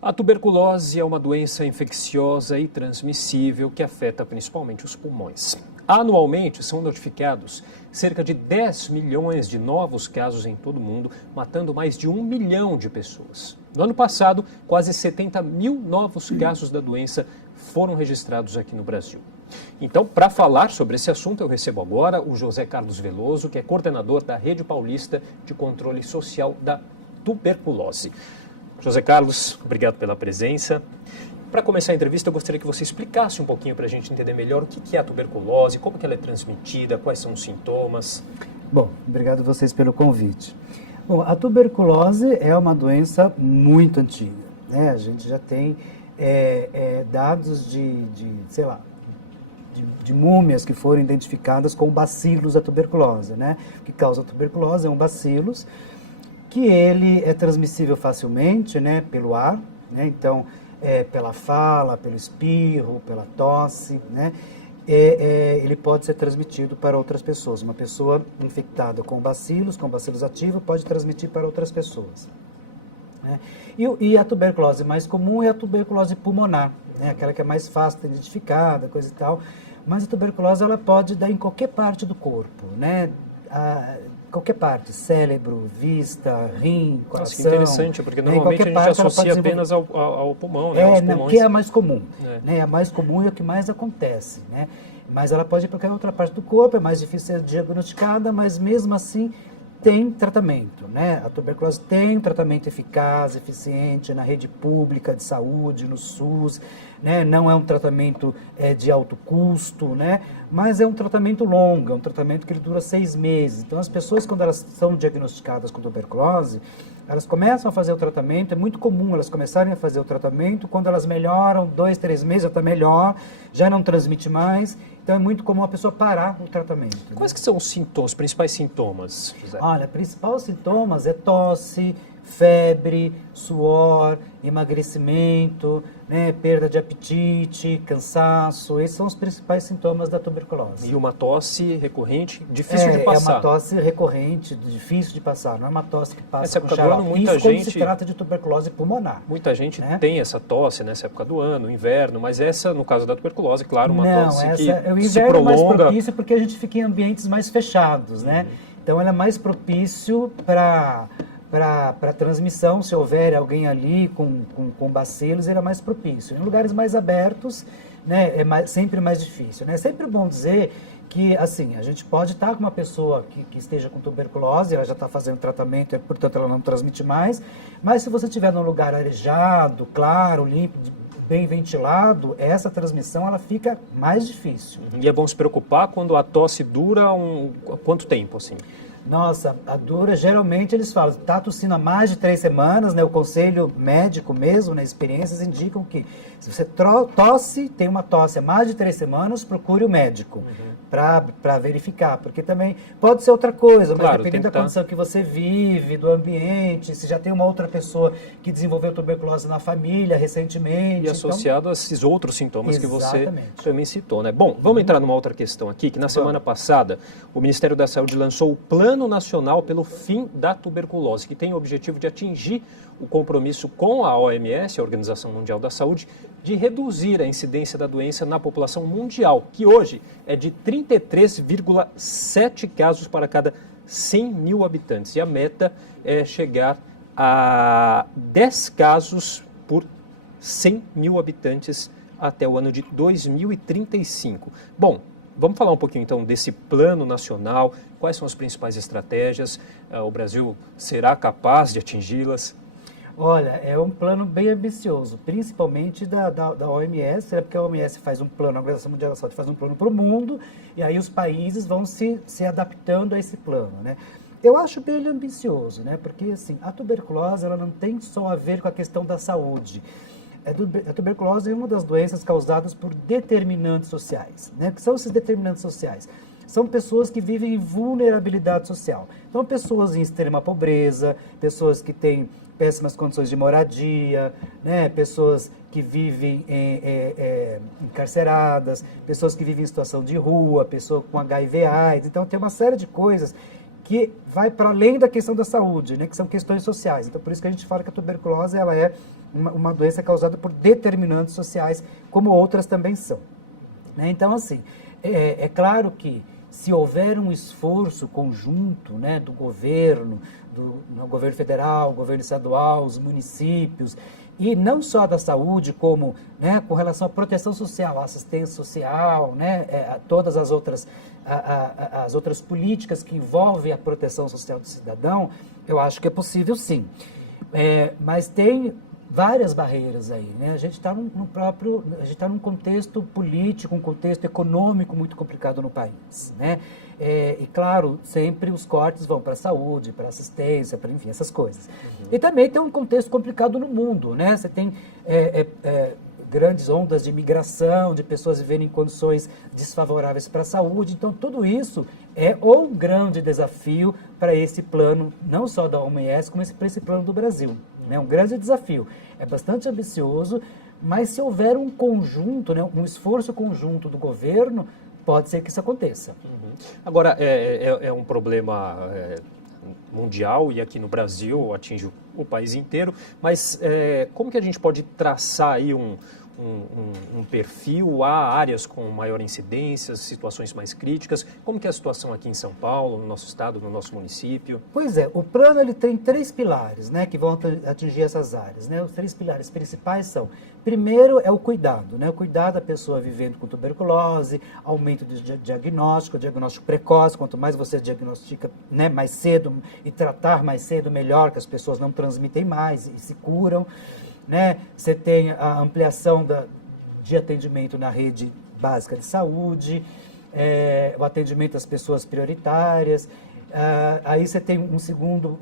A tuberculose é uma doença infecciosa e transmissível que afeta principalmente os pulmões. Anualmente são notificados cerca de 10 milhões de novos casos em todo o mundo, matando mais de 1 milhão de pessoas. No ano passado, quase 70 mil novos casos da doença foram registrados aqui no Brasil. Então, para falar sobre esse assunto, eu recebo agora o José Carlos Veloso, que é coordenador da Rede Paulista de Controle Social da Tuberculose. José Carlos, obrigado pela presença. Para começar a entrevista, eu gostaria que você explicasse um pouquinho para a gente entender melhor o que é a tuberculose, como que ela é transmitida, quais são os sintomas. Bom, obrigado a vocês pelo convite. Bom, a tuberculose é uma doença muito antiga, né? A gente já tem dados sei lá, de múmias que foram identificadas com bacilos da tuberculose, né? O que causa a tuberculose é um bacilos, que ele é transmissível facilmente, né, pelo ar, né? Então, pela fala, pelo espirro, pela tosse, né? Ele pode ser transmitido para outras pessoas. Uma pessoa infectada com bacilos ativos, pode transmitir para outras pessoas, né? E a tuberculose mais comum é a tuberculose pulmonar, né? Aquela que é mais fácil de identificada, coisa e tal. Mas a tuberculose ela pode dar em qualquer parte do corpo, né? Qualquer parte, cérebro, vista, rim, coração. Nossa, que interessante, porque normalmente a gente associa apenas ao pulmão, né? Aos pulmões. Que é a mais comum, né? A mais comum é o que mais acontece, né? Mas ela pode ir para qualquer outra parte do corpo, é mais difícil ser diagnosticada, mas mesmo assim tem tratamento, né? A tuberculose tem um tratamento eficaz, eficiente na rede pública de saúde, no SUS, né? Não é um tratamento de alto custo, né? Mas é um tratamento longo, é um tratamento que ele dura 6 meses. Então, as pessoas, quando elas são diagnosticadas com tuberculose, elas começam a fazer o tratamento, é muito comum elas começarem a fazer o tratamento, quando elas melhoram, 2, 3 meses já está melhor, já não transmite mais, então é muito comum a pessoa parar o tratamento. Quais que são os sintomas, os principais sintomas, José? Olha, os principais sintomas é tosse, febre, suor, emagrecimento, né, perda de apetite, cansaço. Esses são os principais sintomas da tuberculose. E uma tosse recorrente, difícil de passar. É uma tosse recorrente, difícil de passar. Não é uma tosse que passa nessa com época do ano, muita Isso gente, quando se trata de tuberculose pulmonar. Muita gente, né, tem essa tosse nessa época do ano, inverno, mas essa, no caso da tuberculose, claro, uma tosse que o se inverno é mais prolonga. propício porque a gente fica em ambientes mais fechados, né? Então, ele é mais propício para transmissão, se houver alguém ali com bacilos, ele é mais propício. Em lugares mais abertos, né, sempre mais difícil, né? É sempre bom dizer que, assim, a gente pode estar com uma pessoa que esteja com tuberculose, ela já está fazendo tratamento, e, portanto, ela não transmite mais, mas se você estiver num lugar arejado, claro, limpo, bem ventilado, essa transmissão ela fica mais difícil. E é bom se preocupar quando a tosse dura quanto tempo, assim? Nossa, a dura, geralmente eles falam, está tossindo há mais de 3 semanas, né? O conselho médico mesmo, né? Experiências indicam que se você tem uma tosse há mais de 3 semanas, procure o médico para verificar, porque também pode ser outra coisa, mas claro, dependendo da condição que você vive, do ambiente, se já tem uma outra pessoa que desenvolveu tuberculose na família recentemente. E associado a esses outros sintomas Exatamente. que você também citou, né? Bom, vamos entrar numa outra questão aqui, que na semana passada o Ministério da Saúde lançou o Plano Nacional pelo Fim da Tuberculose, que tem o objetivo de atingir o compromisso com a OMS, a Organização Mundial da Saúde, de reduzir a incidência da doença na população mundial, que hoje é de 33,7 casos para cada 100 mil habitantes. E a meta é chegar a 10 casos por 100 mil habitantes até o ano de 2035. Bom, vamos falar um pouquinho então desse plano nacional, quais são as principais estratégias, o Brasil será capaz de atingi-las? Olha, é um plano bem ambicioso, principalmente da OMS, porque a OMS faz um plano, a Organização Mundial da Saúde faz um plano para o mundo, e aí os países vão se adaptando a esse plano, né? Eu acho bem ambicioso, né? Porque assim, a tuberculose ela não tem só a ver com a questão da saúde. A tuberculose é uma das doenças causadas por determinantes sociais, né? O que são esses determinantes sociais? São pessoas que vivem em vulnerabilidade social. Então, pessoas em extrema pobreza, pessoas que têm péssimas condições de moradia, né? Pessoas que vivem encarceradas, pessoas que vivem em situação de rua, pessoas com HIV/AIDS. Então, tem uma série de coisas que vai para além da questão da saúde, né? Que são questões sociais. Então, por isso que a gente fala que a tuberculose ela é uma doença causada por determinantes sociais, como outras também são. Né? Então, assim, é claro que se houver um esforço conjunto, né, do governo federal, governo estadual, os municípios, e não só da saúde, como, né, com relação à proteção social, à assistência social, né, a todas as outras políticas que envolvem a proteção social do cidadão, eu acho que é possível sim. Mas tem várias barreiras aí, né? A gente está num contexto político, um contexto econômico muito complicado no país, né? E claro, sempre os cortes vão para a saúde, para a assistência, para, enfim, essas coisas. Uhum. E também tem um contexto complicado no mundo, né? Você tem grandes ondas de imigração, de pessoas vivendo em condições desfavoráveis para a saúde. Então, tudo isso é um grande desafio para esse plano, não só da OMS, como para esse plano do Brasil. É um grande desafio. É bastante ambicioso, mas se houver um conjunto, né, um esforço conjunto do governo, pode ser que isso aconteça. Uhum. Agora, é um problema mundial e aqui no Brasil atinge o país inteiro, mas como que a gente pode traçar aí um perfil? Há áreas com maior incidência, situações mais críticas? Como que é a situação aqui em São Paulo, no nosso estado, no nosso município? Pois é, o plano ele tem 3 pilares, né, que vão atingir essas áreas, né? Os 3 pilares principais são: primeiro é o cuidado, né? O cuidado da pessoa vivendo com tuberculose, aumento do diagnóstico precoce. Quanto mais você diagnostica, né, mais cedo e tratar mais cedo, melhor, que as pessoas não transmitem mais e se curam. Né? Você tem a ampliação de atendimento na rede básica de saúde, o atendimento às pessoas prioritárias. Aí você tem um segundo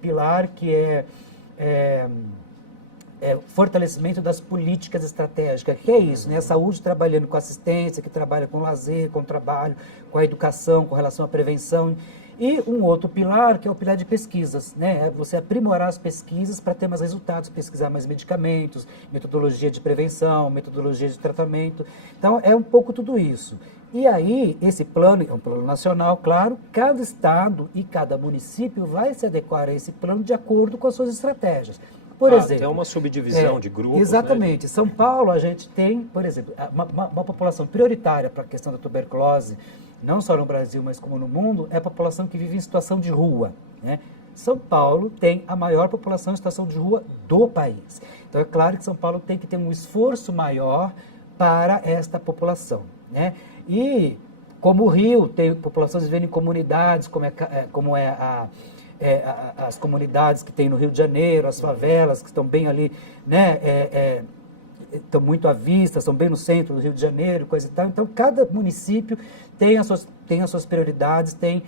pilar, que é fortalecimento das políticas estratégicas. Que é isso, né? A saúde trabalhando com assistência, que trabalha com lazer, com trabalho, com a educação, com relação à prevenção. E um outro pilar, que é o pilar de pesquisas, né? É você aprimorar as pesquisas para ter mais resultados, pesquisar mais medicamentos, metodologia de prevenção, metodologia de tratamento. Então, é um pouco tudo isso. E aí, esse plano é um plano nacional, claro, cada estado e cada município vai se adequar a esse plano de acordo com as suas estratégias. Por exemplo, tem uma subdivisão de grupos. Exatamente. Né? São Paulo, a gente tem, por exemplo, uma população prioritária para a questão da tuberculose, não só no Brasil, mas como no mundo, é a população que vive em situação de rua. Né? São Paulo tem a maior população em situação de rua do país. Então, é claro que São Paulo tem que ter um esforço maior para esta população. Né? E, como o Rio, tem populações vivendo em comunidades, as comunidades que tem no Rio de Janeiro, as favelas que estão bem ali, né, estão muito à vista, estão bem no centro do Rio de Janeiro, coisa e tal. Então, cada município tem as suas prioridades, tem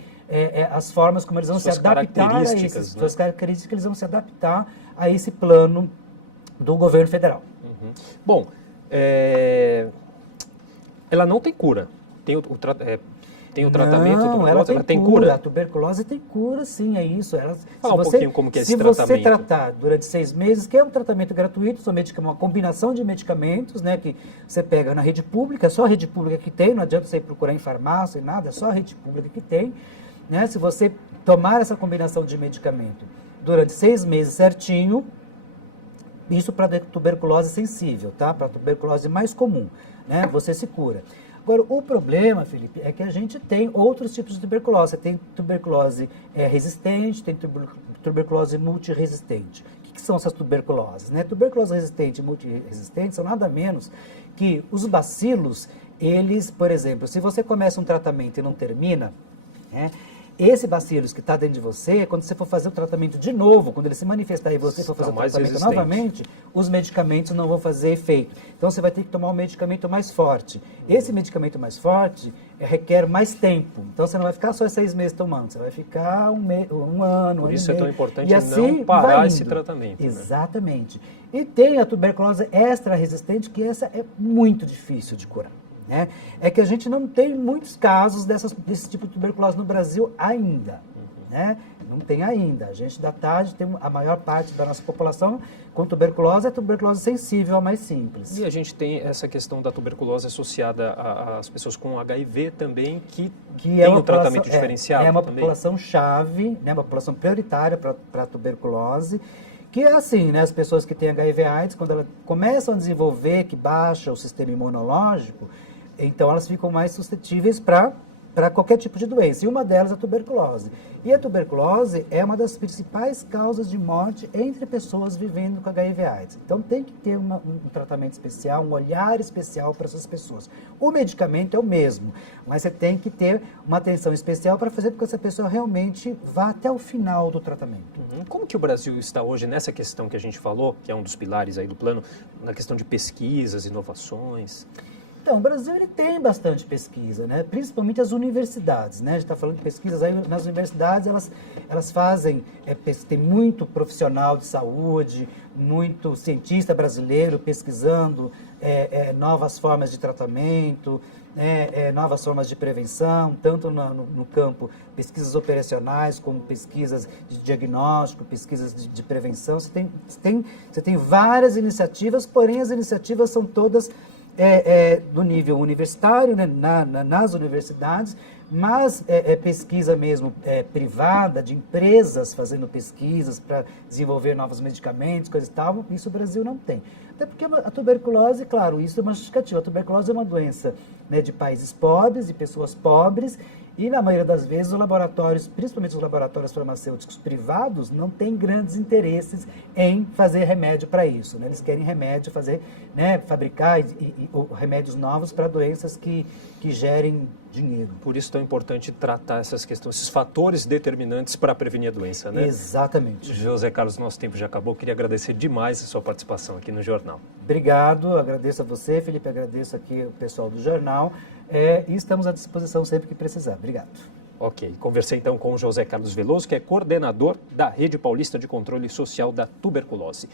as formas como eles vão se adaptar a isso, né? Suas características, eles vão se adaptar a esse plano do governo federal. Uhum. Bom, ela não tem cura. Tem o tratamento? Não, ela tem cura? A tuberculose tem cura, sim, é isso. Fala um pouquinho como que é esse tratamento. Se você tratar durante 6 meses, que é um tratamento gratuito, uma combinação de medicamentos, né, que você pega na rede pública, é só a rede pública que tem, não adianta você ir procurar em farmácia e nada, é só a rede pública que tem. Né? Se você tomar essa combinação de medicamento durante 6 meses certinho, isso para tuberculose sensível, tá? Para tuberculose mais comum, né? Você se cura. Agora, o problema, Felipe, é que a gente tem outros tipos de tuberculose. Você tem tuberculose resistente, tem tuberculose multiresistente. O que são essas tuberculoses? Né? Tuberculose resistente e multiresistente são nada menos que os bacilos, eles, por exemplo, se você começa um tratamento e não termina, né? Esse bacillus que está dentro de você, quando você for fazer o tratamento de novo, quando ele se manifestar e você for fazer o tratamento novamente, os medicamentos não vão fazer efeito. Então, você vai ter que tomar um medicamento mais forte. Esse medicamento mais forte requer mais tempo. Então, você não vai ficar só 6 meses tomando, você vai ficar um ano, Por isso é tão importante e assim não parar esse tratamento. Exatamente. Né? E tem a tuberculose extra-resistente, que essa é muito difícil de curar. Né? É que a gente não tem muitos casos desse tipo de tuberculose no Brasil ainda. Né? Não tem ainda. A gente da tarde tem a maior parte da nossa população com tuberculose, é tuberculose sensível, a mais simples. E a gente tem essa questão da tuberculose associada às pessoas com HIV também, que tem um tratamento diferenciado. É uma também. população chave, né? Uma população prioritária para a tuberculose, Que é assim, né? As pessoas que têm HIV/AIDS, quando elas começam a desenvolver, que baixa o sistema imunológico, então elas ficam mais suscetíveis para qualquer tipo de doença. E uma delas é a tuberculose. E a tuberculose é uma das principais causas de morte entre pessoas vivendo com HIV/AIDS. Então tem que ter um tratamento especial, um olhar especial para essas pessoas. O medicamento é o mesmo, mas você tem que ter uma atenção especial para fazer com que essa pessoa realmente vá até o final do tratamento. Como que o Brasil está hoje nessa questão que a gente falou, que é um dos pilares aí do plano, na questão de pesquisas, inovações? Então, o Brasil ele tem bastante pesquisa, né? Principalmente as universidades, né? A gente está falando de pesquisas aí nas universidades, elas fazem, tem muito profissional de saúde, muito cientista brasileiro pesquisando novas formas de tratamento, novas formas de prevenção, tanto no campo pesquisas operacionais, como pesquisas de diagnóstico, pesquisas de prevenção. Você tem várias iniciativas, porém as iniciativas são todas do nível universitário, né, nas universidades, mas pesquisa mesmo privada, de empresas fazendo pesquisas para desenvolver novos medicamentos, coisas e tal, isso o Brasil não tem. Até porque a tuberculose, claro, isso é uma justificativa. A tuberculose é uma doença, né, de países pobres, de pessoas pobres, e na maioria das vezes os laboratórios, principalmente os laboratórios farmacêuticos privados, não têm grandes interesses em fazer remédio para isso, né? Eles querem remédio, fabricar remédios novos para doenças que gerem dinheiro. Por isso é tão importante tratar essas questões, esses fatores determinantes para prevenir a doença, né? Exatamente. José Carlos, nosso tempo já acabou. Queria agradecer demais a sua participação aqui no Jornal. Obrigado, agradeço a você, Felipe, agradeço aqui o pessoal do Jornal, e estamos à disposição sempre que precisar. Obrigado. Ok, conversei então com o José Carlos Veloso, que é coordenador da Rede Paulista de Controle Social da Tuberculose.